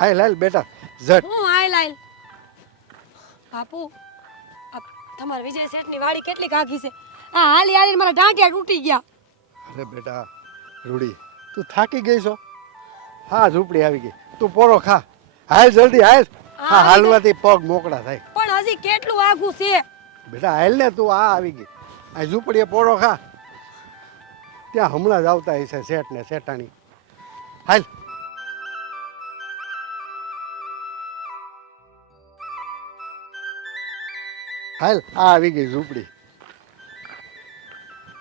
હાલ હાલ બેટા ઝટ. હું હાય લાઈન બાપુ આ તમારા વિજય શેઠની વાડી કેટલી કાગી છે. આ હાલી હાલીને મારા ટાંટિયા તૂટી ગયા. અરે બેટા રૂડી તું થાકી ગઈ છો? હા ઝૂંપડી આવી ગઈ, તું પોરો ખા. હાલ જલ્દી હાલ. હા હાલવાથી પગ મોકળા થાય. પણ હજી કેટલું આઘું છે. બેટા હાલ ને તું. આ આવી ગઈ આ ઝૂંપડીએ પોરો ખા. ત્યાં હમણાં જ આવતા હશે શેઠ ને શેઠાણી. હાલ હાલ. આ આવી ગઈ ઝૂંપડી.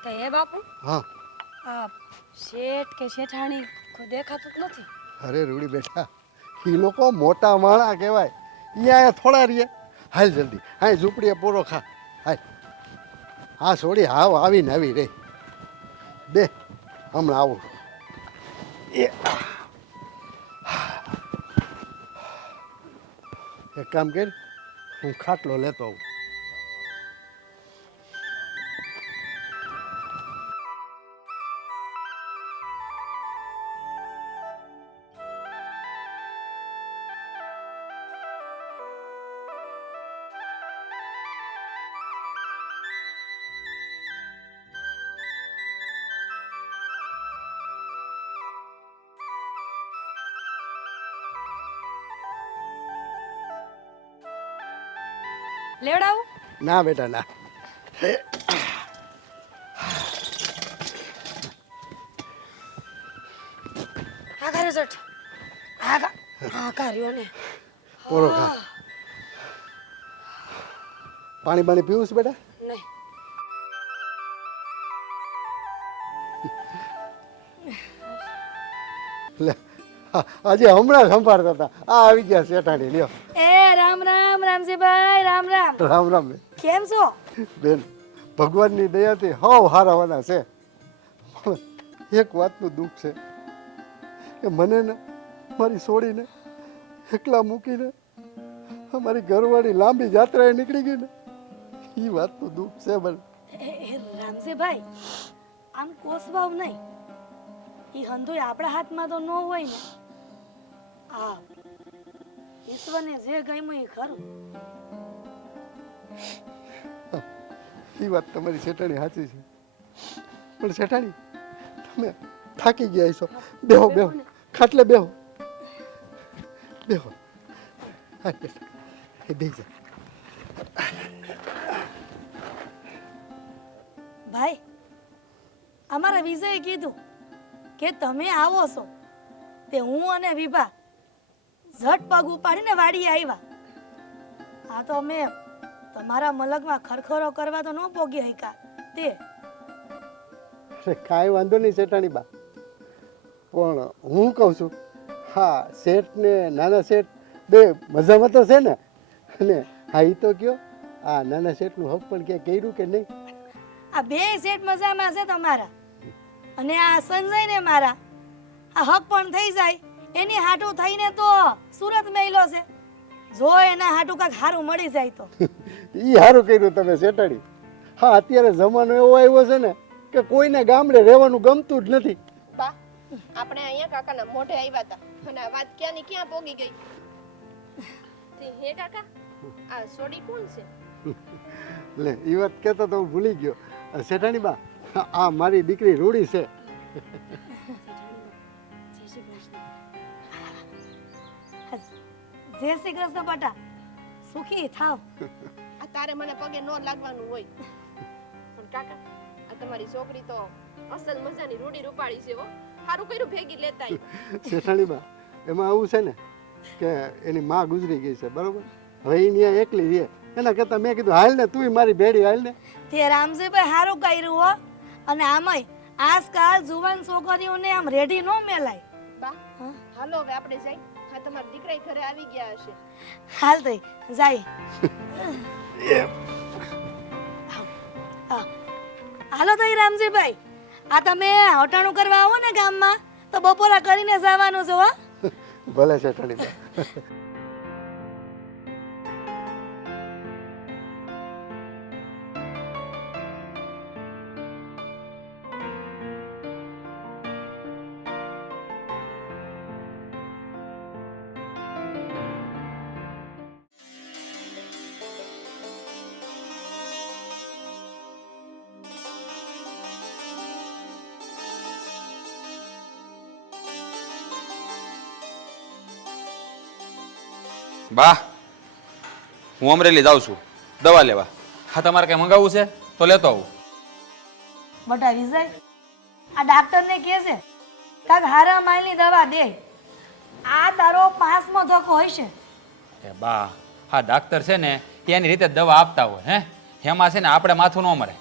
તો હે બાપુ હા આ શેઠ કે શેઠાણી કોઈ દેખાતું જ નથી. અરે રૂડી બેટા એ લોકો મોટા માણા કહેવાય, અહીંયા થોડા રહીએ. હાલ જલ્દી હા ઝૂંપડીએ પોરો ખા. હાલ હા છોડી હાવ આવીને આવી રહી. બે હમણાં આવું. એક કામ કર, હું ખાટલો લેતો આવું. લેવડાવું? ના બેટા ના. હા કરે સટ હા કર્યો ને. પોરો ખા. પાણી બાણી પીવું છે બેટા? નહીં લે આજે હમણાં સંભાળતા હતા. આ આવી ગયા શેઠાણી. લ્યો એ રામ રામ રામજીભાઈ રામ રામ. રામ રામ બેન. કેમ છો? બેન ભગવાનની દયાથી હવ હારાવાના છે. પણ એક વાતનું દુઃખ છે કે મને ને મારી છોડીને એકલા મૂકીને અમારી ઘરવાળી લાંબી યાત્રાએ નીકળી ગઈ ને એ વાતનું દુઃખ છે મને. રામજીભાઈ આમ કોસવાવ નહીં. ઈ હંધોય આપણા હાથમાં તો ન હોય ને. આ ઈશ્વરને જે ગમ્યું એ ખરું. એ વાત તમારી શેઠાણી સાચી છે. પણ શેઠાણી તમે થાકી ગયા છો. બેહો બેહો ખાટલે બેહો બેહો. હા બેટા એ બેસી જા. ભાઈ અમારા વિજયે કીધું કે તમે આવો છો તે હું અને વિભા ઝટ પગ ઉપાડીને વાડીએ આવ્યા. આ તો અમે તમારા મલકમાં ખરખરો કરવા તો ન પોગી હકા તે. અરે કાંઈ વાંધો નહીં શેઠાણી બા. પણ હું કહું છું હા શેઠ ને નાના શેઠ બે મજામાં તો છે ને? અને હા એ તો કયો આ નાના શેઠનું હક પણ ક્યાં કર્યું કે નહીં? આ બે સેટ મજામાં છે તમારા અને આ સંજય ને મારા આ હક પણ થઈ જાય એની હાટું થઈને તો સુરત મેલ્યો છે. જો એના હાટું કાંઈક સારું મળી જાય તો. એ સારું કર્યું તમે શેઠાણી. હા અત્યારે જમાનો એવો આવ્યો છે ને કે કોઈને ગામડે રહેવાનું ગમતું જ નથી. બા આપણે અહીંયા કાકાના મોઢે આવ્યા હતા અને આ વાત ક્યાંની ક્યાં પોગી ગઈ. હે કાકા આ સોડી કોણ છે? લે એ વાત કહેતો તો હું ભૂલી ગયો. શેઠાણી બા આ મારી દીકરી રૂડી છે. જય શ્રી કૃષ્ણ બટા. સુખી થાવ. આ તારે મને પગે નો લાગવાનું હોય. પણ કાકા આ તમારી છોકરી તો અસલ મજાની રૂડી રૂપાળી છે હો. સારું કર્યું ભેગી લેતા આવી. શેઠાણી બા એમાં આવું છે ને કે એની માં ગુજરી ગઈ છે બરોબર. હવે એ ત્યાં એકલી રહે એના કરતાં મેં કીધું હાલ ને તું મારી ભેડી હાલ ને. તે રામજીભાઈ સારું કર્યું હો. અને આમાંય આજકાલ જુવાન છોકરીઓને આમ રેડી નો મેલાય. બા હાલો હવે આપણે જઈ. હા તમારા દીકરા ઘરે આવી ગયા હશે. હાલ તઈ જાય. હાલો તઈ રામજીભાઈ આ તમે હટાણું કરવા આવો ને ગામમાં તો બપોરા કરીને જવાનું છો હો. ભલે શેઠાણી બા. બા હું અમરેલી જાઉં છું દવા લેવા. હા તમારે કઈ મંગાવવું છે તો લેતો આવું. બટા વિજય, આ ડાક્ટરને કહે છે કાંક હારા માલની દવા દે. આ તારો 5મો ધક્કો હશે. એ બા હા ડાક્ટર છે ને એની રીતે દવા આપતા હોય હે. એમાં છે ને આપણે માથું ન મરે.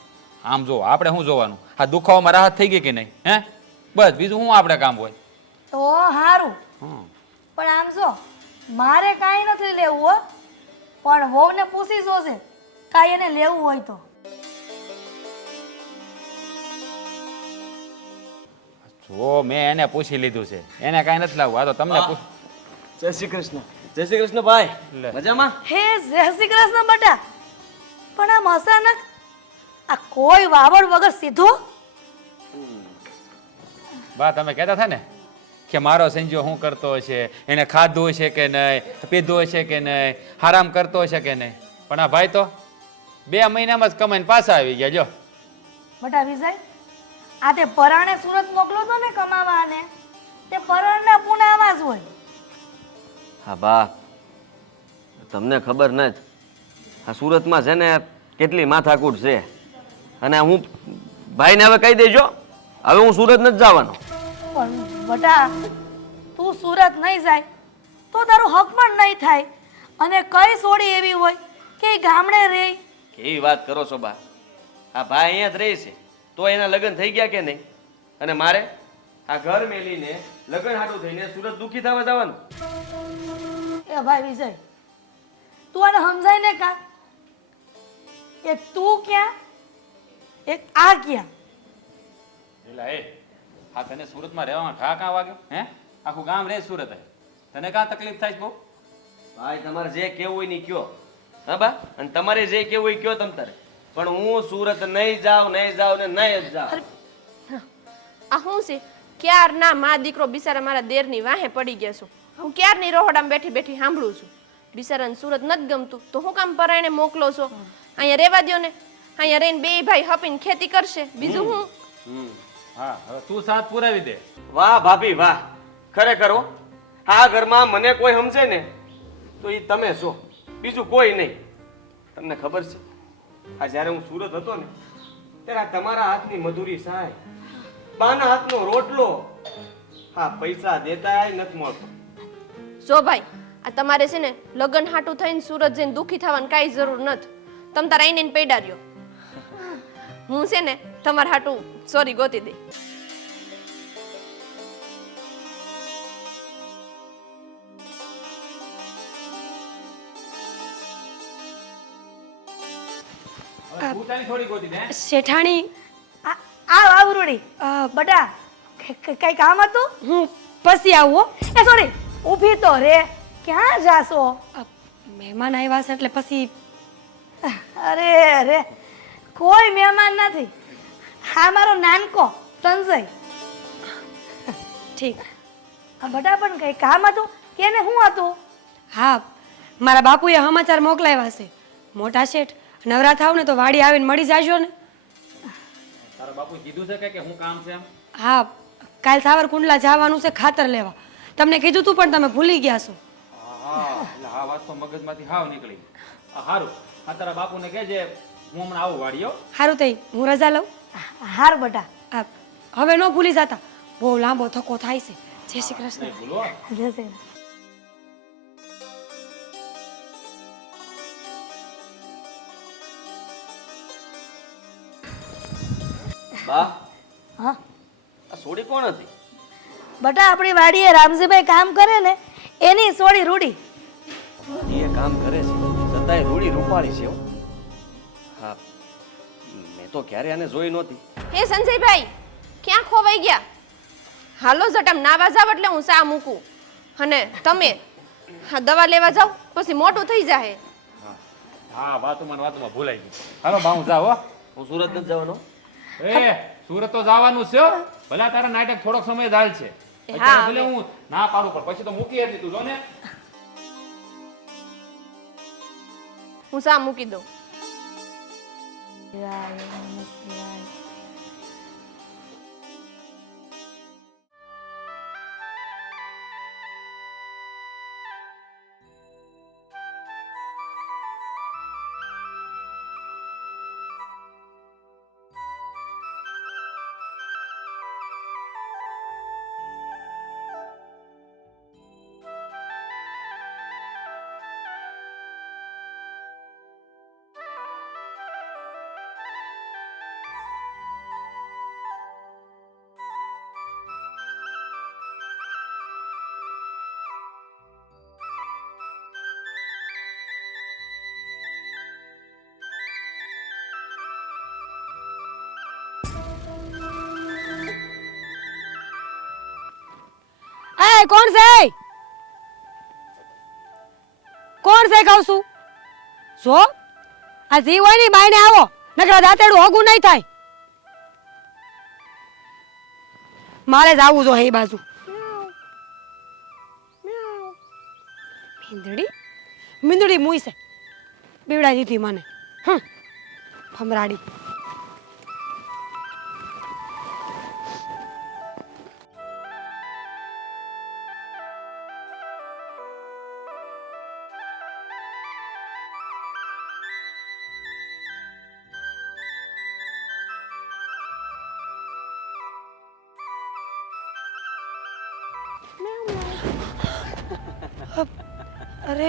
આમ જો આપણે શું જોવાનું, આ દુખાવામાં રાહત થઈ ગઈ કે નહીં હે, બસ બીજું શું આપણે કામ હોય. તો હારું. હમ. પણ આમ જો મારે કાંઈ નથી લેવું હો, પણ વહુને પૂછી જોશે કાંઈ એને લેવું હોય તો. જો મેં એને પૂછી લીધું છે, એને કાંઈ નથી લાવવું. આ તો તમને પૂછ. જય શ્રી કૃષ્ણ. જય શ્રી કૃષ્ણ ભાઈ. લે. મજામાં? હે જય શ્રી કૃષ્ણ બટા. પણ આમ અચાનક આ કોઈ વાવડ વગર સીધો. બા તમે કહેતા હતા ને કે મારો સંજો શું કરતો હશે, એને ખાધું હશે કે નહીં, પીધું હશે કે નહીં, આરામ કરતો હશે કે નહીં. પણ આ ભાઈ તો 2 મહિનામાં જ કમાઈને પાછા આવી ગયા. જો બટા વિજય, આ તે પરાણે સુરત મોકલો તો ને કમાવાને, તે પરાણના પુનામાં જ હોય. હા બા, તમને ખબર નથી આ સુરતમાં છે ને કેટલી માથાકૂટ છે. અને હું ભાઈને હવે કહી દેજો હવે હું સુરત નથી જવાનો. પણ બટા તું સુરત નહીં જાય તો તારું હક પણ નહીં થાય. અને કઈ સોડી એવી હોય કે ઈ ગામડે રહે. કેવી વાત કરો છો બા? આ ભાઈ અહીંયા જ રહે છે તો એના લગ્ન થઈ ગયા કે નહીં? અને મારે આ ઘર મેલીને લગ્ન હાટું થઈને સુરત દુખી થવા જવાનું? એ ભાઈ વિજય, તું આને સમજાય ને કા. એક તું ક્યાં, એક આ ક્યાં. એલા એ હા તને સુરતમાં રહેવામાં ઘા કાં વાગ્યો હે? આખું ગામ રહે સુરત. તને કાં તકલીફ થાય છે બહુ? ભાઈ તમારે જે કેવું હોય ને કયો. હા બા, અને તમારે જે કેવું હોય કયો તમ તારે. પણ હું સુરત નહીં જાઉં ને નહીં જ જાઉં. આ શું છે? ક્યારના મા દીકરો બિચારા મારા દેરની વાહે પડી ગયા છું. હું ક્યારની રોહડામાં બેઠી બેઠી સાંભળું છું. બિચારાને સુરત નથી ગમતું તો હું કામ પરાયણે મોકલો છો? અહીંયા રહેવા દ્યો ને. અહીંયા રહીને 2 ભાઈ હપીને ખેતી કરશે. બીજું હું હા હવે તું સાથ પુરાવી દે. વાહ ભાભી વાહ, ખરેખર હો. આ ઘરમાં મને કોઈ સમજે ને તો એ તમે છો, બીજું કોઈ નહીં. તમને ખબર છે આ જ્યારે હું સુરત હતો ને ત્યારે આ તમારા હાથની મધુરી સહાય, બાના હાથનો રોટલો, હા પૈસા દેતા નથી મળતો. જો ભાઈ, આ તમારે છે ને લગ્ન હાટું થઈને સુરત જઈને દુખી થવાની કાંઈ જરૂર નથી. તમ તાર આઈને પૈડા રહ્યો. હું છે ને તમારા હાટું સોરી ગોતી દે. હવે તું તારી થોડી ગોતી દે. શેઠાણી, આ વાવરુડી બટા કઈ કામ હતું? હું પછી આવું હો. એ સોરી, ઊભી તો રે. ક્યાં જાશો? મહેમાન આવ્યા છે એટલે પછી. અરે અરે, કોઈ મહેમાન નથી. હા મારો નાનકો સંજય. ઠીક. આ બટા પણ કઈ કામ હતું કે ને શું હતું? હા, મારા બાપુએ સમાચાર મોકલાવ્યા છે. મોટા શેઠ નવરા થાવ ને તો વાડી આવીને મળી જાજો ને. તારા બાપુ કીધું છે કે હું કામ છે એમ? હા, કાલ સાવરકુંડલા જવાનું છે ખાતર લેવા. તમને કીધું તું પણ તમે ભૂલી ગયા છો. હા એટલે આ વાત તો મગજમાંથી હાવ નીકળી. હારું આ તારા બાપુને કહેજે હું હમણાં આવું વાડીઓ. સારું થઈ હું રજા લઉં. હાર બટા. હા, હવે ન ભૂલી જતા, બહુ લાંબો થકો થાય છે. જય શ્રી કૃષ્ણ. નહીં ભૂલો. જય શ્રી કૃષ્ણ. બા, હા આ સોડી કોણ હતી? બટા આપણી વાડીએ રામજીભાઈ કામ કરે ને એની સોડી રૂડી. એ કામ કરે છે છતાંય રૂડી રૂપાળી છે હો. હા, મેં તો ક્યારે આને જોઈ નહોતી. હે સંજયભાઈ, ક્યાં ખોવાઈ ગયા? હાલો જટામ નાવા જાવ એટલે હું ચા મૂકું. અને તમે હા દવા લેવા જાવ પછી મોટું થઈ જાય. હા વાતોમાં ભૂલાઈ ગયું. હાલો બા હું જાઉં હો. હું સુરત નથી જવાનો. એ સુરત તો જવાનું છે હો. ભલા તારા નાટક થોડોક સમય જ હાલ છે. અત્યારે ભલે હું ના પાડું પણ પછી તો મૂકી હતી તું જો ને. હું ચા મૂકી દઉં. કોણ છે? કોણ છે કહું છું? જો આ જીવ હોય ને બાઈને આવો, નકરા દાંતેડું હોગું નહીં થાય. મારે જ આવવું જો એ બાજુ. મીંદડી મીંદડી મુઈ છે, બીવડાઈ દીધી મને. ફમરાડી. અરે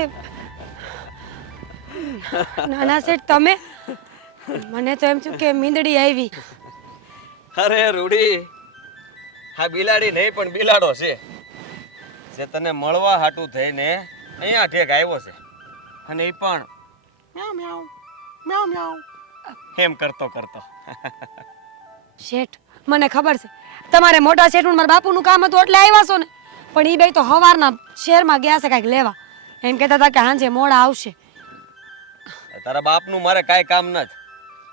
નાના શેઠ, તમે? મને તો એમ થયું કે મીંદડી આવી. અરે રૂડી, હા બિલાડી નહીં પણ બિલાડો છે જે તને મળવા હાટું થઈને અહીંયા ઠેક આવ્યો છે, અને એ પણ મ્યાઉ મ્યાઉ મ્યાઉ મ્યાઉ એમ કરતો કરતો. શેઠ, મને ખબર છે તમારે મોટા શેઠ મારા બાપુનું કામ હતું એટલે આવ્યા છો ને. પણ એ બે તો હવારના શહેરમાં ગયા છે કાંઈક લેવા. એમ કહેતા હતા કે હાંજે મોડા આવશે. તારા બાપનું મારે કાંઈ કામ નથી.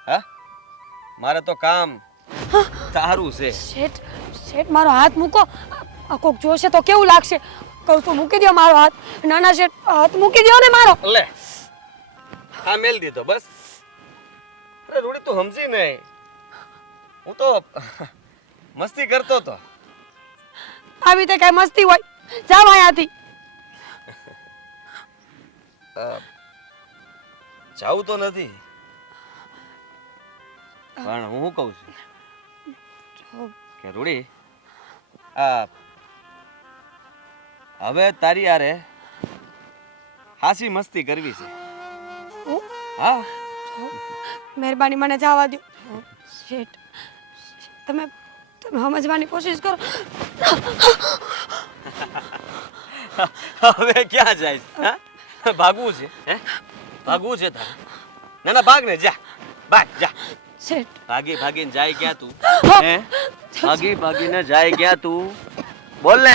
હા, મારે તો કામ તારું છે. શેઠ શેઠ, મારો હાથ મૂકો. આ કોક જોશે તો કેવું લાગશે? કહું છું મૂકી દો મારો હાથ. નાના શેઠ, હાથ મૂકી દો ને મારો. લે, હા મેલ દીધો બસ. અરે રૂડી, તું સમજી નહીં, હું તો મસ્તી કરતો હતો. આવી રીતે કઈ મસ્તી હોય? જાવ અહીંયાથી. જાવું તો નથી, પણ હું શું કહું છું કે રૂડી, હવે તારી યારે હાસી મસ્તી કરવી છે. હા, મહેરબાની મને જવા દો. શેઠ, તમે સમજવાની કોશિશ કરો. હવે ક્યાં જાય? હા, ભાગવું છે? હે, ભાગવું છે તારે? ના ના, ભાગ ને, જા ભાગ, જા. શેઠ, ભાગી ભાગીને જાય ક્યાં તું? હે, ભાગી ભાગીને જાય ક્યાં તું? બોલ ને.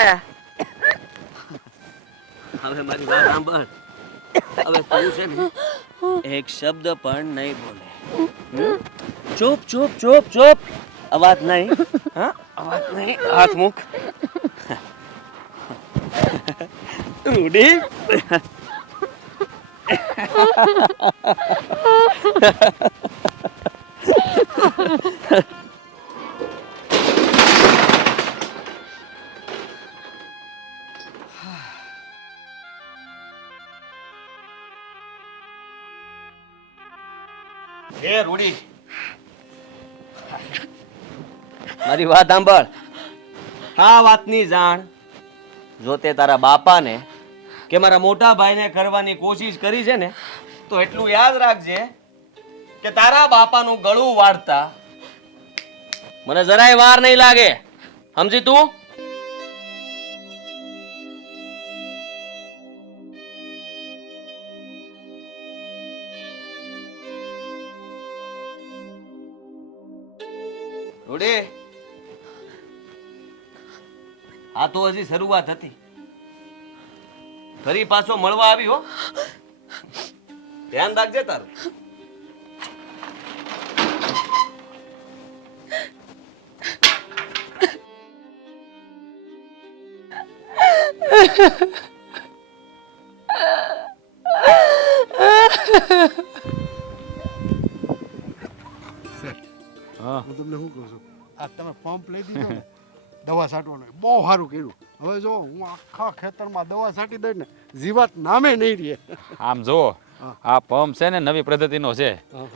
હવે મારી વાત સાંભળ. હવે તું છે ને એક શબ્દ પણ નહીં બોલે. ચૂપ ચૂપ ચૂપ ચૂપ. અવાજ નહીં. હા, અવાજ નહીં. હાથ મૂક. રૂડી, એ રૂડી, મારી વાત સાંભળ. આ વાતની જાણ જો તે તારા બાપાને કે મારા મોટા ભાઈને કરવાની કોશિશ કરી છે ને, તો એટલું યાદ રાખજે કે તારા બાપાનું ગળું વાળતા મને જરાય વાર નહીં લાગે. સમજી તું? રૂડી, આ તો હજી શરૂઆત હતી. ફરી પાછો મળવા આવી હો. ધ્યાન રાખજે તારું. હું તમને શું કહું છું, આ તમે પંપ લઈ દીધો ને દવા છાંટવાનું, બહુ સારું કર્યું. હવે જો હું આખા ખેતરમાં દવા છાંટી દઈ ને જીવાત નામે નહીં રહે. આમ જો આ પંપ છે ને નવી પદ્ધતિનો છે.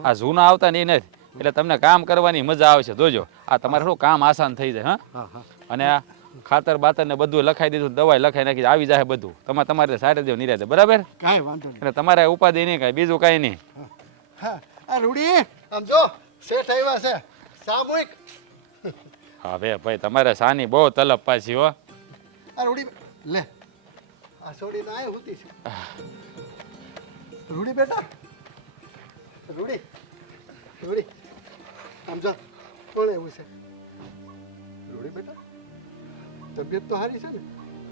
આ જૂના આવતા નહીં નથી, એટલે તમને કામ કરવાની મજા આવશે. જોજો, આ તમારે થોડું કામ આસાન થઈ જાય. હા, અને આ ખાતર બાતર ને બધું લખાઈ દીધું, દવાઈ લખાઈ નાખી, આવી જાય બધું. તમારે સાડે દેવ નિરાતે, બરાબર? કાંઈ વાંધો નહીં. એટલે તમારે ઉપાધિ નહીં, કાંઈ બીજું કાંઈ નહીં. હા, આ રૂડી, આમ જો શેઠ આવ્યા છે, સામૂહિક. હવે ભાઈ તમારે સાની બહુ તલબ પાછી હો. આ રૂડી લે, આ છોડીને આ હોતી છે. રૂડી બેટા, રૂડી રૂડી, આમ જો કોણ એવું છે? રૂડી બેટા, તબિયત તો સારી છે ને?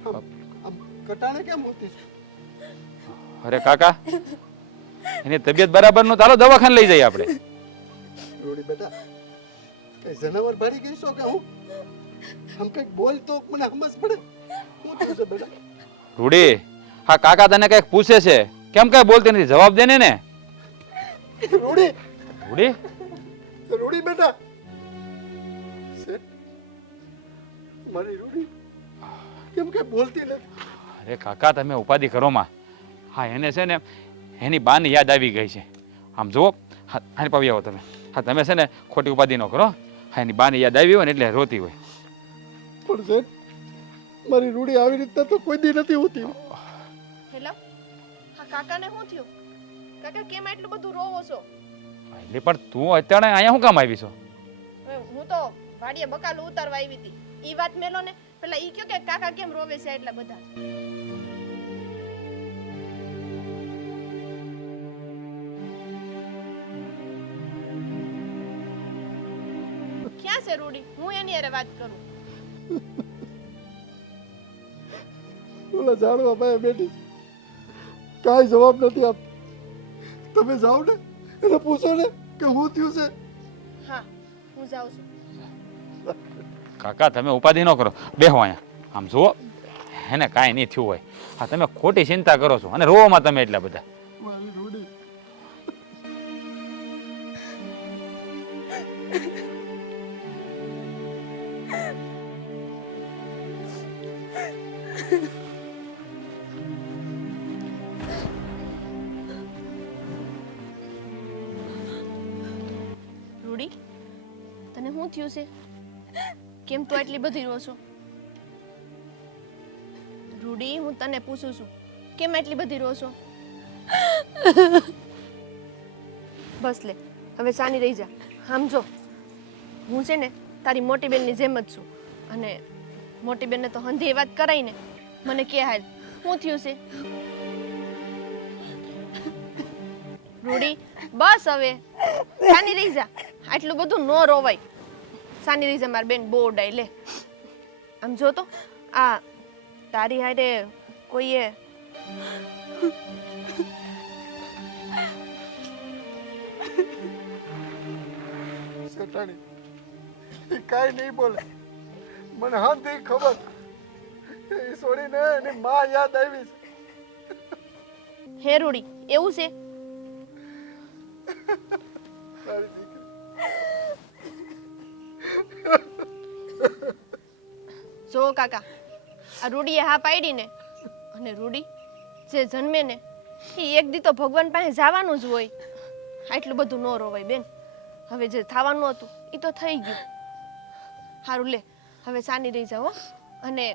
આમ કટાણે કેમ હોતી છે? અરે કાકા એની તબિયત બરાબર નું ચાલો દવાખાને લઈ જઈએ આપણે. રોડી બેટા કઈ જનાવર ભરી ગઈ છો કે હું? આમ કઈક બોલ તો મને સમજ પડે. શું થયું છે બેટા? રૂડી હા કાકા તને કઈક પૂછે છે, કેમ કઈ બોલતી નથી? જવાબ દે ને. રોડી રૂડી રોડી બેટા શેઠ, મારી રોડી કેમ કઈ બોલતી નથી? અરે કાકા તમે ઉપાધિ કરો માં. હા એને છે ને એની બાની યાદ આવી ગઈ છે. આમ જુઓ હા આને પાવી આવો તમે. હા તમે છે ને ખોટી ઉપાધિ ન કરો. હા એની બાની યાદ આવી હોય ને એટલે રોતી હોય. પણ શેઠ મારી રૂડી આવી રીતના તો કોઈ દી નથી હોતી. હેલો હા કાકાને શું થયું? કાકા કેમ એટલું બધું રોવો છો? એટલે પણ તું અત્યારે અહીંયા શું કામ આવી છો? હવે હું તો વાડીએ બકાલું ઉતારવા આવી હતી. ઈ વાત મેલો ને, પેલા ઈ કયો કે કાકા કેમ રોવે છે એટલા બધા? ક્યાં છે રૂડી? હું એની હારે વાત કરું. ઓલા જાણવા ભાઈ બેઠી છે. કાંઈ જવાબ નથી આપતી. તમે જાઓ ને એને પૂછો ને કે હું થયું છે. હા હું જાઉં છું. કાકા તમે ઉપાધિ ન કરો, બેહો અહીંયા. આમ જુઓ એને કાંઈ નહીં થયું હોય. હા તમે ખોટી ચિંતા કરો છો અને રોવામાં તમે એટલા બધા. મારી રૂડી રૂડી તને શું થયું છે? કેમ તું એટલી બધી રો છો? રૂડી હું તને પૂછું છું, કેમ એટલી બધી રો છો? બસ લે હવે સાની રહી જા. આમ જો હું છે ને તારી મોટી બેનની જેમ જ છું, અને મોટી બેનને તો હંધી એ વાત કરાઈ ને મને કે હાલ શું થયું છે? રૂડી બસ હવે સાની રહી જા. આટલું બધું ન રોવાય. સાની રહી જા મારી બેન, બહુ ડાય લે. આમ જો તો આ તારી હારે કોઈએ શેઠાણી એ કાંઈ નહીં બોલે. મને હાથી ખબર એ છોડીને એની માં યાદ આવી છે. હે રૂડી એવું છે? મારી દીકરી જો કાકા આ રૂડીએ હા પાડી ને, અને રૂડી જે જન્મે ને એ એક દી તો ભગવાન પાસે જવાનું જ હોય. આટલું બધું ન રોવાય બેન. હવે જે થવાનું હતું એ તો થઈ ગયું. સારું લે હવે સાની રહી જાઓ અને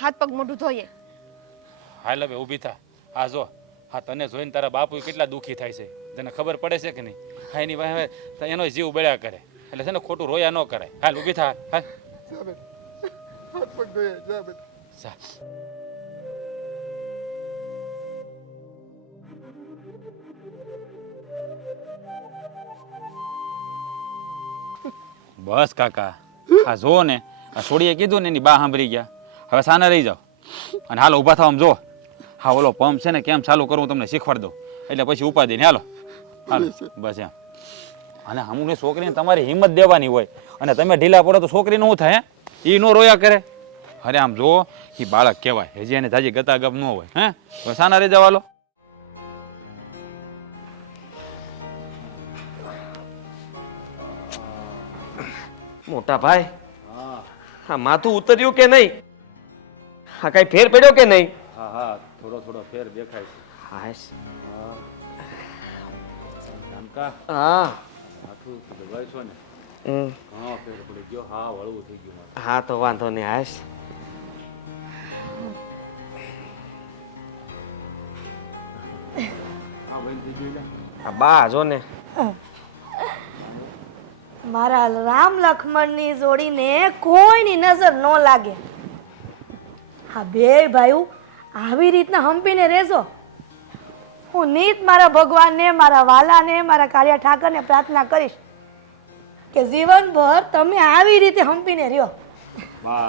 હાથ પગ મોઢું ધોઈએ. હાલ હવે ઊભી થા. આ જો હા તને જોઈને તારા બાપુ કેટલા દુઃખી થાય છે, તને ખબર પડે છે કે નહીં? હા એની વાહે એનો જીવ બળ્યા કરે એટલે છે ને ખોટું રોયા ન કરાય. હાલ ઊભી થા. હાલ જા બેટા હાથ પગ ધોયા જા બેટા. જા. બસ કાકા આ જો ને આ છોડીએ કીધું ને એની બા સાંભળી ગયા. હવે સાના રહી જાઓ અને હાલો ઊભા થવા જો. હા ઓલો પંપ છે ને કેમ ચાલુ કરવું તમને શીખવાડ દઉં એટલે પછી ઉપાધિ ને હાલો હાલો બસ એમ. અને અમુકની છોકરીને તમારી હિંમત દેવાની હોય અને તમે ઢીલા પડો તો છોકરીનું શું થાય? એ નો રોયા કરે. અરે આમ જો એ બાળક કહેવાય, હજી એને તાજી ગતાગપ ન હોય. હે હવે સાના રહી જાવ હાલો. મોટા ભાઈ હા માથું ઉતર્યું કે નહીં? હા કઈ ફેર પડ્યો કે નહીં? હા હા થોડો થોડો ફેર દેખાય છે. હાશ જામકા હા માથું દબાઈ છો ને હમ. હા ફેર પડી ગયો. હા વળવું થઈ ગયું મારું. હા તો વાંધો નહીં હાશ. હા બંધ થઈ ગયું. આ બા જો ને મારા રામ લક્ષ્મણની જોડીને કોઈની નજર ન લાગે. હા બે ભાઈઓ આવી રીતના હંપીને રહેશો. હું નીત મારા ભગવાનને, મારા વાલાને, મારા કાળિયા ઠાકરને પ્રાર્થના કરીશ કે જીવનભર તમે આવી રીતે હંપીને રહ્યો. બા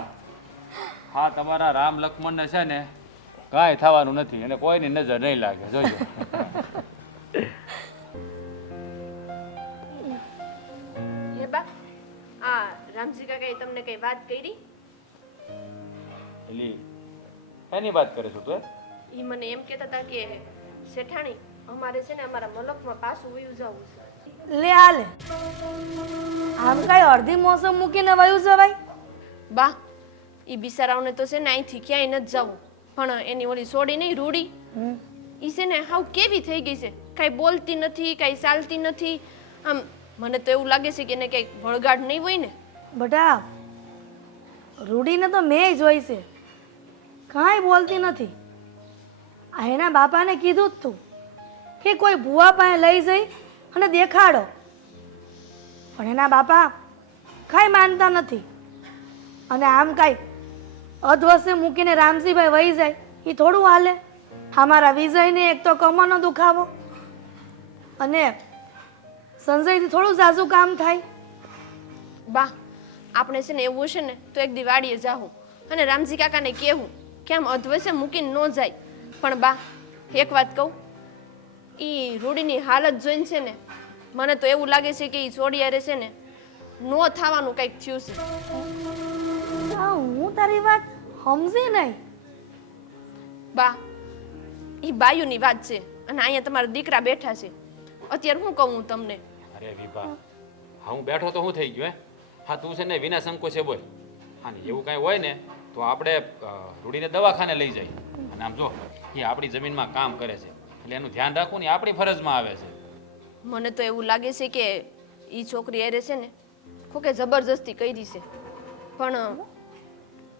હા તમારા રામ લક્ષ્મણને છે ને કાંઈ થવાનું નથી અને કોઈની નજર નહીં લાગે જોજો. હે બા આ રામજી કાકાએ તમને કઈ વાત કરી? એલી એની વાત કરે છો તું? ઈ મને એમ કહેતા હતા કે શેઠાણી અમારે છે ને અમારા મલકમાં પાછું વયું જવું છે. લે હાલે આમ કઈ અડધી મોસમ મૂકીને વયું જવાય? બા ઈ બિચારાઓને તો છે ને અહીંથી ક્યાંય નથી જવું, પણ એની ઓલી સોડી નહીં રૂડી, ઈ છે ને હાવ કેવી થઈ ગઈ છે, કાંઈ બોલતી નથી, કાંઈ ચાલતી નથી. આમ મને તો એવું લાગે છે કે એને કંઈક વળગાડ નહીં હોય ને. બટા રૂડીને તો મેં જોઈ છે, કાંઈ બોલતી નથી. આ એના બાપાને કીધું જ તું કે કોઈ ભૂવા પાસે લઈ જઈ અને દેખાડો, પણ એના બાપા કાંઈ માનતા નથી. અને આમ કાંઈ અધવસે મૂકીને રામજીભાઈ વહી જાય એ થોડું હાલે? અમારા વિજયને એક તો કમરનો દુખાવો અને સંજયથી થોડું ઝાઝું કામ થાય. બા આપણે છે ને એવું છે ને તો એક દી વાડીએ જાવું અને રામજી કાકાને કહેવું કે આમ અધવસે મૂકીને ન જાય. પણ બા એક વાત કહું, ઈ રૂડીની હાલત જોઈને છે ને મને તો એવું લાગે છે કે ઈ ચોડિયારે છે ને નો થવાનું કંઈક થયું છે. આ હું તારી વાત સમજી નહીં. બા ઈ બાયુની વાત છે અને અહીંયા તમારા દીકરા બેઠા છે. અત્યારે શું કહું હું તમને? અરે વિભા, હા હું બેઠો તો શું થઈ ગયું? હા તું છે ને વિના સંકોચે બોલ. હા ને એવું કાંઈ હોય ને તો આપણે રૂડીને દવાખાને લઈ જઈએ. અને આમ જો એ આપણી જમીનમાં કામ કરે છે એટલે એનું ધ્યાન રાખવું ને આપણી ફરજમાં આવે છે. મને તો એવું લાગે છે કે ઈ છોકરી એરે છે ને કોકે જબરજસ્તી કરી છે, પણ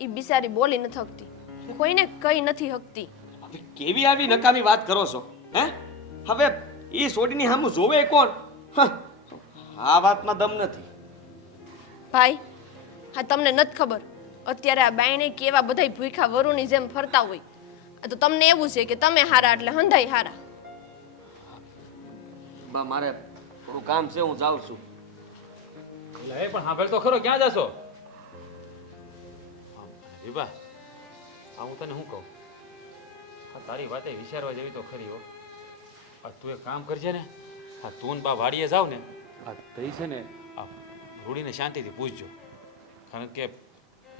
ઈ બિચારી બોલી નથી શકતી, કોઈને કઈ નથી શકતી. હવે કેવી આવી નકામી વાત કરો છો? હે હવે એ સોડીની સામું જોવે કોણ? આ વાતમાં દમ નથી. ભાઈ હા તમને નથી ખબર અત્યારે આ બાયણે કેવા બધાય ભૂખા વરુની જેમ ફરતા હોય. આ તો તમને એવું છે કે તમે હારા એટલે હંધાઈ હારા. બા મારે થોડું કામ છે, હું જાઉં છું. એટલે એ પણ સાંભળ તો ખરો, ક્યાં જશો? વિભા આ હું તને શું કહું, આ તારી વાતે વિચારવા જેવી તો ખરી હો. આ તું એક કામ કરજે ને, આ તું ને બા વાડીએ જાવ ને, આ તઈ છે ને આ રૂડીને શાંતિથી પૂછજો, કારણ કે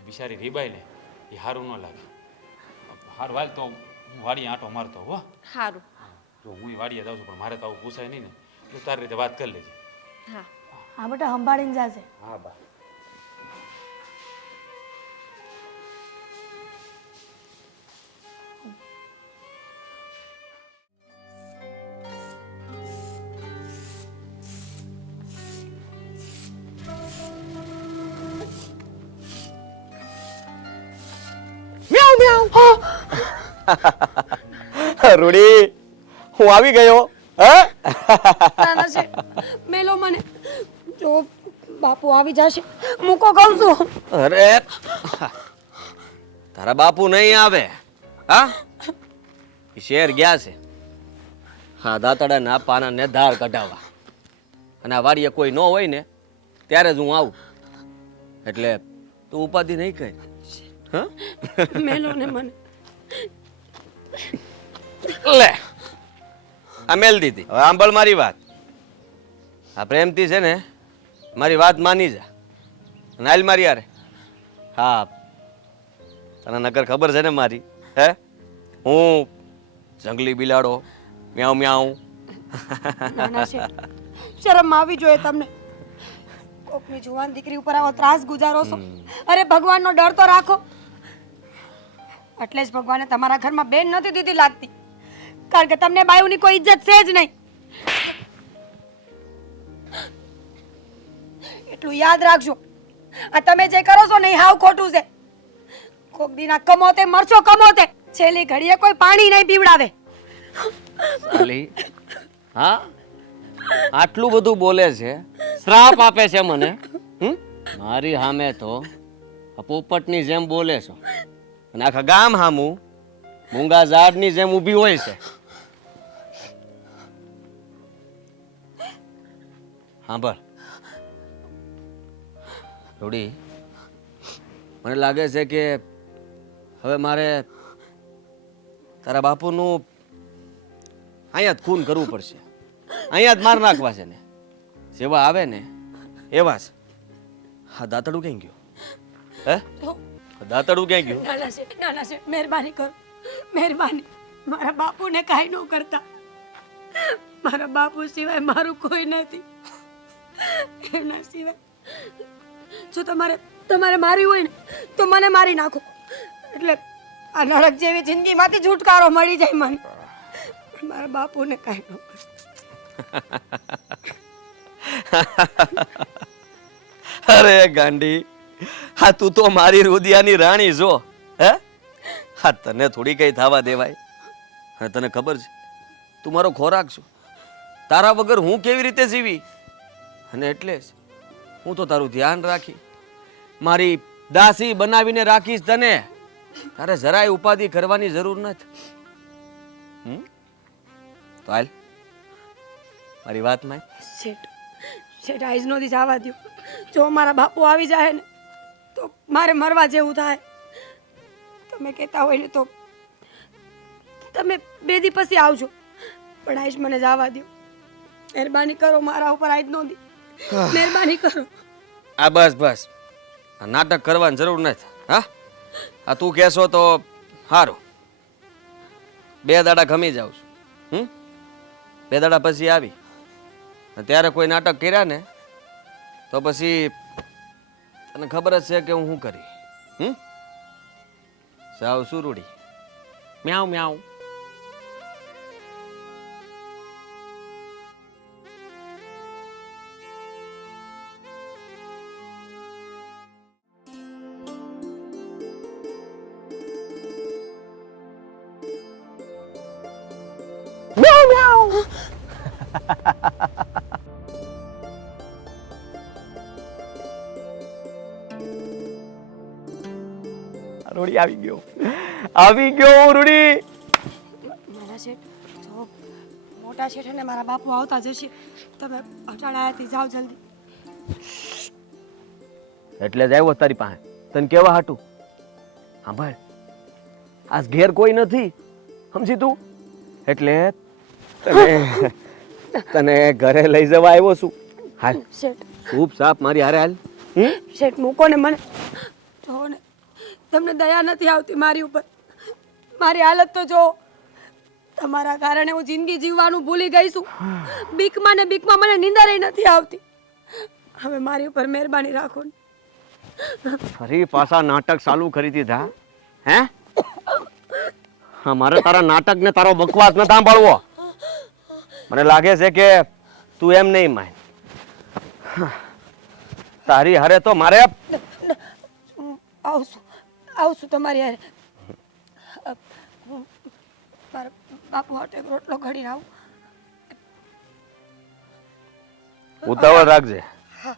બિચારી રીબાઈ ને એ સારું ન લાગે. હારું હાલ તો હું વાડીએ આંટો મારતો હો. હારું. જો હું વાડીએ જાઉં છું પણ મારે તો આવું પૂછાય નહીં ને, તું તારી રીતે વાત કરી લેજે. હા હા બેટા સંભાળીને જાજે. હા બા. રૂડી હું આવી ગયો. નાના છે મેલો મને, જો બાપુ આવી જશે મૂકો કહું છું. અરે તારા બાપુ નહીં આવે. હા ઈ શેર ગયા છે હા દાંતડાના પાનાને ધાર કઢાવવા, અને આ વાડીએ કોઈ ન હોય ને ત્યારે જ હું આવું, એટલે તું ઉપાધિ નહીં કરી. હા મેલો ને મને. લે આ મેલ દીધી. હવે સાંભળ મારી વાત. આ પ્રેમથી છે ને મારી વાત માની જા અને હાલ મારી યારે. હા તને નકર ખબર છે ને મારી, હે હું જંગલી બિલાડો, મ્યાઉ મ્યાઉ. નાના છે શરમ આવી જોઈએ તમને. કોકની જુવાન દીકરી ઉપર આવો ત્રાસ ગુજારો છો. અરે ભગવાનનો ડર તો રાખો. એટલે જ ભગવાને તમારા ઘરમાં બેન નથી દીધી લાગતી, કારણ કે તમને બાયુની કોઈ ઇજ્જત છે જ નહીં. એટલું યાદ રાખજો, આ તમે જે કરો છો ને એ હાવ ખોટું છે. કોક દીના કમોતે મરશો કમોતે, છેલ્લી ઘડીએ કોઈ પાણી નહીં પીવડાવે. સાલી હા આટલું બધું બોલે છે, શ્રાપ આપે છે મને. મારી સામે તો પોપટની જેમ બોલે છો અને આખા ગામ સામું મૂંગા ઝાડની જેમ ઊભી હોય છે. સાંભળ રૂડી, મને લાગે છે કે હવે મારે તારા બાપુનું અહીંયા જ ખૂન કરવું પડશે, અહીંયા જ માર નાખવા છે ને. જેવા આવે ને એવા જ. હા, દાંતડું ક્યાં ગયું? હે, દાંતડું ક્યાં ગયું? નાના શેઠ, મહેરબાની કરો, મહેરબાની. મારા બાપુને કાંઈ ન કરતા. મારા બાપુ સિવાય મારું કોઈ નથી. એમના સિવાય જો તમારે મારી હોય ને તો મને મારી નાખો, એટલે આ નરક જેવી જિંદગીમાંથી છુટકારો મળી જાય મને. પણ મારા બાપુને કાંઈ ન કરતા. અરે ગાંડી, હા તું તો મારી રુદિયાની રાણી છો. હે, હા તને થોડી કઈ થવા દેવાય? હા, તને ખબર છે તું મારો ખોરાક છું. તારા વગર હું કેવી રીતે જીવી? અને એટલે જ હું તો તારું ધ્યાન રાખી, મારી દાસી બનાવીને રાખીશ તને. તારે જરાય ઉપાધિ કરવાની જરૂર નથી. તો હાલ મારી વાત માં. શેઠ આઈજ નો દી જવા દો. જો મારા બાપુ આવી જાય ને તો મારે મરવા જેવું થાય. તમે કહેતા હોય ને તો તમે 2 દી પછી આવજો, પણ આઈજ મને જવા દો. મહેરબાની કરો મારા ઉપર આઈજ નો દી. મહેરબાની કરો. આ બસ બસ, આ નાટક કરવાની જરૂર નથી. હા, આ તું કહેશો તો સારું. 2 દાડા ખમી જાઉં છું. 2 દાડા પછી આવી ત્યારે કોઈ નાટક કર્યા ને તો પછી તને ખબર જ છે કે હું શું કરી. સાવ સુરુડી મ્યાઉ મ્યાઉ. રૂડી આવી ગયો રૂડી. મારા શેઠ, જો મોટા શેઠ અને મારા બાપુ આવતા જશે, તમે અટાણાથી જાઓ જલ્દી. એટલે જ આવ્યો તારી પાસે તને કેવા હાટું. હા ભાઈ, આજ ઘેર કોઈ નથી, સમજી તું? એટલે તને ઘરે લઈ જવા આવ્યો છું. હાલ શેઠ, ખૂબ સાપ મારી હારે હાલ. શેઠ મૂકો ને મને. જો ને તમને દયા નથી આવતી મારી ઉપર. મારી હાલત તો જો. તમારા કારણે હું જિંદગી જીવવાનું ભૂલી ગઈ છું. બીકમાં ને બીકમાં મને નીંદર નથી આવતી. હવે મારી ઉપર મહેરબાની રાખો ને. ફરી પાછા નાટક ચાલુ કરી દીધા. હે, મારે તારા નાટક ને તારો બકવાસ ન સાંભળવો. મને લાગે છે કે તું એમ નહીં માન. તારી હારે તો મારે આવશું તમારી હારે. મારા બાપુ હાટે રોટલો ઘડીને આવું. ઉતાવળ રાખજે. હા,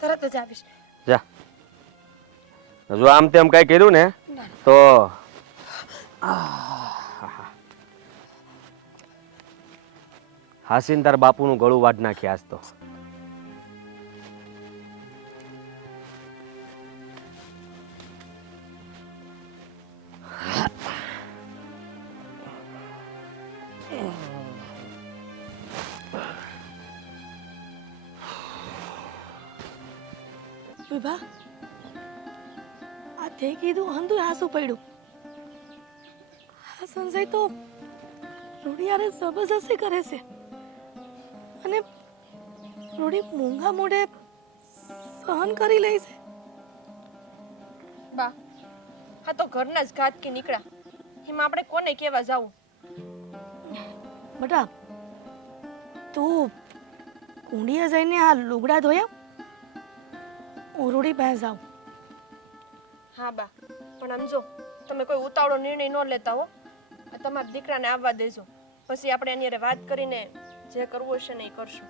તરત જ આવીશ. જા, જો આમ તેમ કઈ કર્યું ને તો હાસીન તાર બાપુનું ગળું વાડ નાખી આજ તો. વિભા, આ તે કીધું હંધુય હાસું પડ્યું. આ સંજય તો રૂડિયારે જબરજસ્તી કરે છે અને રૂડી મૂંગા મોઢે સહન કરી લે છે. બા, આ તો ઘરના જ ઘાતકી નીકળ્યા. એમાં આપણે કોને કેવા જાવું? બેટા, તું કુંડીએ જઈને આ લુગડા ધોયા, હું રૂડી પાસે જાઉં. હા બા, પણ આમ જો તમે કોઈ ઉતાવળો નિર્ણય ન લેતા હો. તમારા દીકરાને આવવા દેજો, પછી આપણે એની હારે વાત કરીને જે કરવું હશે ને એ કરશું.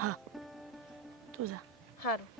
હા, તું જા. સારું.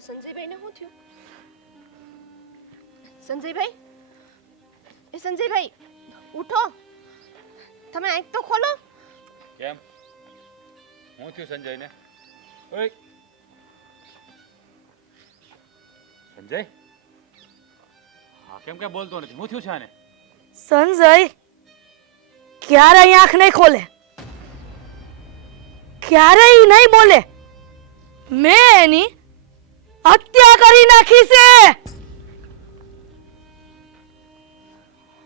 આ સંજયભાઈને શું થયું? સંજયભાઈ, એ સંજયભાઈ ઉઠો, તમે આંખ તો ખોલો. કેમ હું થયું સંજયને? ઓય સંજય, હા કેમ કે બોલતો નથી? હું થયું છે આને? સંજય ક્યારેય આંખ નહીં ખોલે, ક્યારેય નહીં બોલે. મેં એની હત્યા કરી નાખી છે.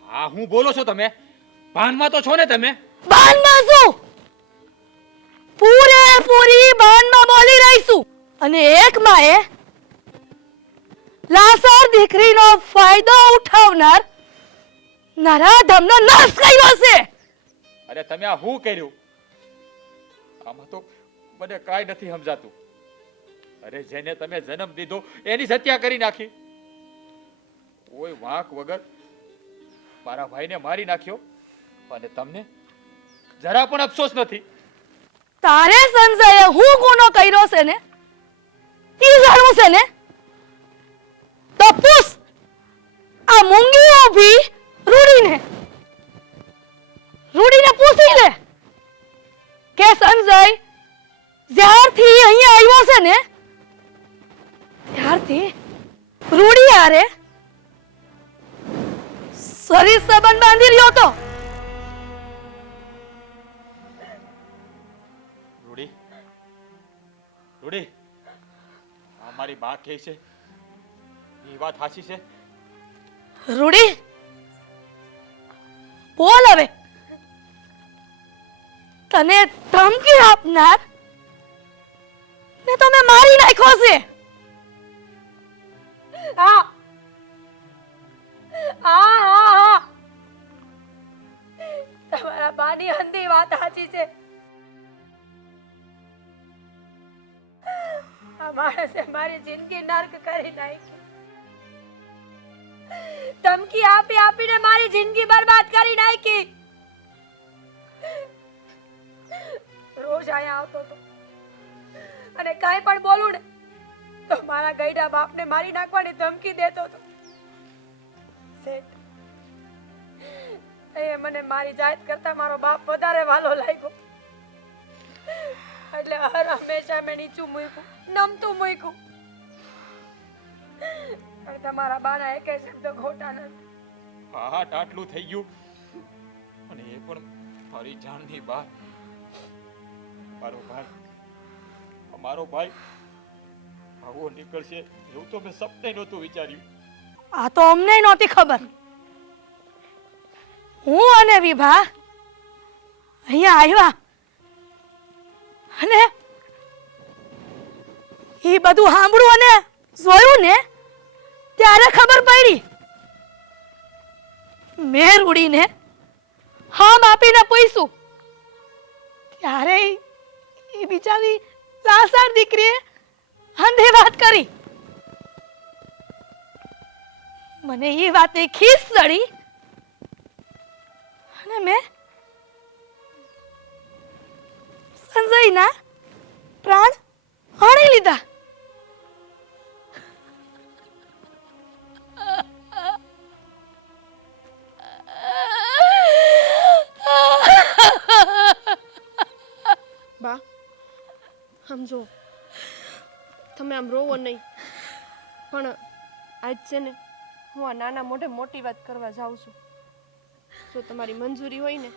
હા હું બોલો છો તમે? ભાનમાં તો છો ને તમે? બાનમાં શું? પૂરેપૂરી બાનમાં બોલી રહીશું. અને એક માએ લાસાર દીકરીનો ફાયદો ઉઠાવનાર નરાધમનો નાશ કર્યો છે. અરે તમે આ શું કર્યું? આમાં તો મને કાંઈ નથી સમજાતું. અરે જેને તમે જન્મ દીધો એની જ હત્યા કરી નાખી. કોઈ વાંક વગર મારા ભાઈને મારી નાખ્યો અને તમને જરા પણ અફસોસ નથી. તારે સંજયે હું ગુનો કર્યો છે ને ઈ જાણવું છે ને? તો પૂછ આ મૂંગી ઊભી રૂડીને પૂછી લે કે સંજય જ્યારથી અહીંયા આવ્યો છે ને ત્યારથી રૂડી હારે શરીર સંબંધ બાંધી રહ્યો તો. રૂડી, રૂડી, આ મારી બા કહે છે એ વાત સાચી છે? રૂડી બોલ હવે. તને ધમકી આપનાર ને તો મેં મારી નાખ્યો છે. હા હા હા હા તમારા બાની અંધી વાત સાચી છે. આ માણસે મારી જિંદગી નર્ક કરી નાખી. ધમકી આપી આપીને મારી જિંદગી બરબાદ કરી નાખી. રોજ અહીંયા આવતો હતો અને કાંઈ પણ બોલું ને તો મારા ગઈડા બાપને મારી નાખવાની ધમકી દેતો હતો. શેઠ, એ મને મારી જાત કરતા મારો બાપ વધારે વાલો લાગ્યો એટલે હર હંમેશા મેં નીચું મૂક્યું, નમતું મૂક્યું. અને તમારા બાના એકે શબ્દ ખોટા નથી. હા આટલું થઈ ગયું અને એ પણ મારી જાનની બહાર. મારો ભાઈ આવો નીકળશે એવું તો મેં સપને નહોતું વિચાર્યું. આ તો અમને નહોતી ખબર. હું અને વિભા અહીંયા આવ્યા અને એ બધું સાંભળ્યું અને જોયું ને ત્યારે ખબર પડી. મેં રૂડીને હામ આપીને પૂછ્યું ત્યારે એ બિચારી લાસાર દીકરીએ અંધી વાત કરી. મને એ વાતે ખીસ ચડી અને મેં સંજયના પ્રાણ હણી લીધા. બા સમજો, તમે આમ રોવો નહીં, પણ આજ છે ને હું આ નાના મોઢે મોટી વાત કરવા જાઉં છું. જો તમારી મંજૂરી હોય ને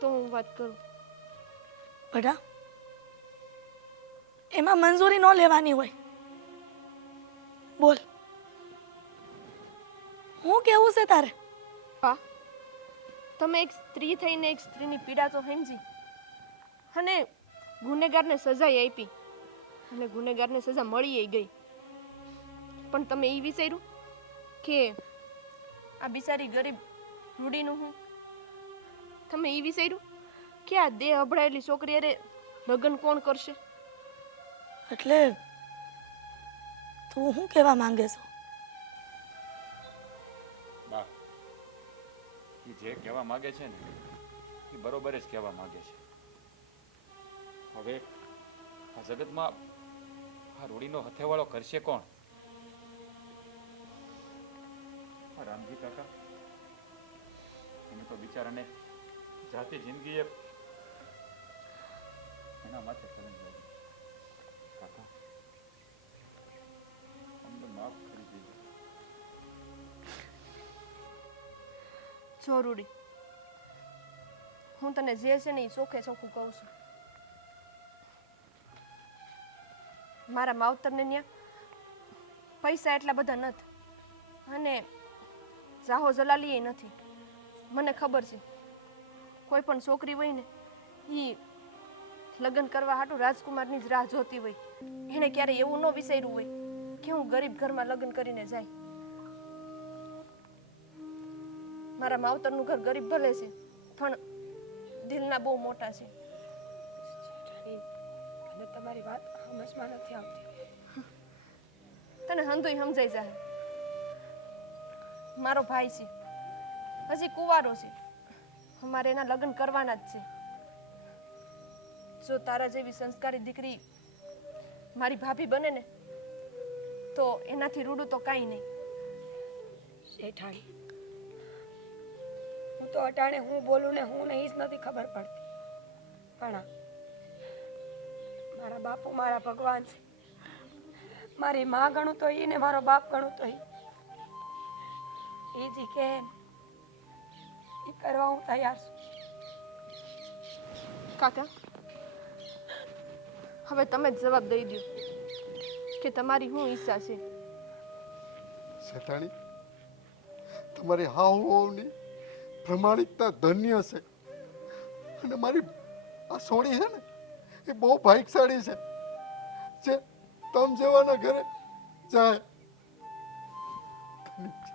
તો હું વાત કરું. બેટા એમાં મંજૂરી ન લેવાની હોય. બોલ હું કેવું છે તારે? બા તમે એક સ્ત્રી થઈને એક સ્ત્રીની પીડા તો સમજી અને ગુનેગારને સજા આપી અને ગુનેગારને સજા મળી ગઈ, પણ તમે એ વિચાર્યું કે આ બિચારી ગરીબ રૂડીનું હું? તમે એ વિચાર્યું કે આ દેહ અભડાયેલી છોકરી અરે લગ્ન કોણ કરશે? એટલે તું શું કહેવા માંગે છો? બા એ જે કહેવા માંગે છે ને એ બરોબર જ કહેવા માંગે છે. હવે આ જગતમાં આ રૂડીનો હથેવાળો કરશે કોણ? આ રામજી કાકા, એને તો બિચારાને જાતે જિંદગીએ એના માથે કલંક લાગી. કાકા, અમને માફ કરી દીધો. જો રૂડી, હું તને જે છે ને એ ચોખ્ખે ચોખ્ખું કહું છું. મારા માવતરને ત્યાં પૈસા એટલા બધા નથી અને જાહો જલાલી એ નથી. મને ખબર છે કોઈ પણ છોકરી હોય ને એ લગ્ન કરવા હાટું રાજકુમારની જ રાહ જોતી હોય. એણે ક્યારેય એવું ન વિચાર્યું હોય કે હું ગરીબ ઘરમાં લગ્ન કરીને જાય. મારા માવતરનું ઘર ગરીબ ભલે છે પણ દિલના બહુ મોટા છે. મને તમારી વાત સમજમાં નથી આવતી. તને હંધુય સમજાઈ જાય. મારો ભાઈ છે, હજી કુંવારો છે, અમારે એના લગ્ન કરવાના જ છે. જો તારા જેવી સંસ્કારી દીકરી મારી ભાભી બને ને તો એનાથી રૂડું તો કાંઈ નહીં. શેઠાણી, હું તો અટાણે હું બોલું ને હું નહીં જ નથી ખબર પડતી. પણ હા, મારા બાપુ મારા ભગવાન છે. મારી માં ગણું તો ઈ ને મારો બાપ ગણું તો ઈ. એ જે કહે ને એ કરવા હું તૈયાર છું. કાકા, હવે તમે જ જવાબ દઈ દો કે તમારી શું ઈચ્છા છે. શેઠાણી, તમારી હાવની પ્રમાણિકતા ધન્ય છે અને મારી આ સોડી છે ને એ બહુ ભાગ્યશાળી છે જે તમ જેવાના ઘરે જાય. ધન્ય છે.